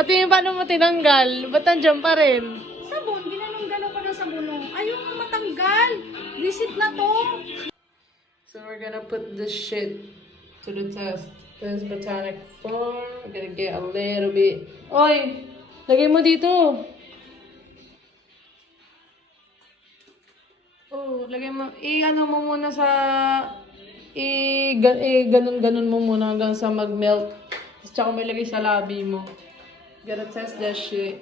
Pati yung paano mo tinanggal? Ba't nandiyan pa rin? Sabon, ginanong-ganon ko ng sabon. Ayaw mo matanggal. Visit na to. So we're gonna put this shit to the test. This botanic farm. We're gonna get a little bit. Oy! Lagay mo dito. Oh, lagay mo. I-ano mo muna sa... Ganun-ganun mo muna hanggang sa mag-melt. Tsaka may lagay sa labi mo. Gotta test that shit.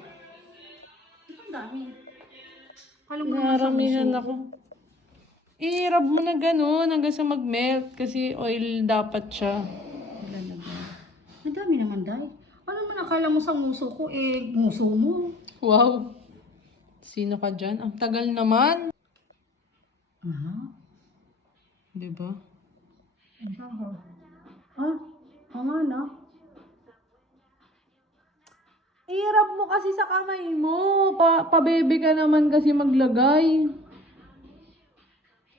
Ang dami. Halong Naramihan ako. I-rub mo na ganun hanggang sa mag-melt. Kasi oil dapat siya. Ang dami naman, Day. Ano man akala mo sa nguso ko, nguso mo. Wow. Sino ka dyan? Ang tagal naman. Aha. Diba? Aha. Ah, oo nga na. I-rub mo kasi sa kamay mo. Pa-baby ka naman kasi maglagay.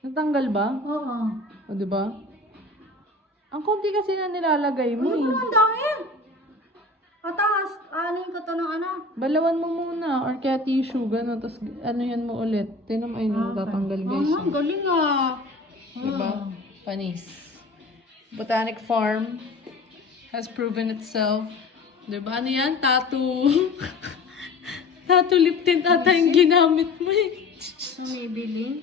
Natanggal ba? Oo. O, diba? Ang konti kasi na nilalagay mo Ano eh. ang dami? Ataas, anin ko to ng ano? Balawan mo muna or kaya tissue, gano'n. Tapos ano yan mo ulit. Tingnan mo, ayun, tatanggal guys. Ah, galing ah. Diba? Panis. Botanic Farm has proven itself. Diba? Ano yan? Tattoo. Tattoo lip tint ata yung ginamit mo eh. So, may billing.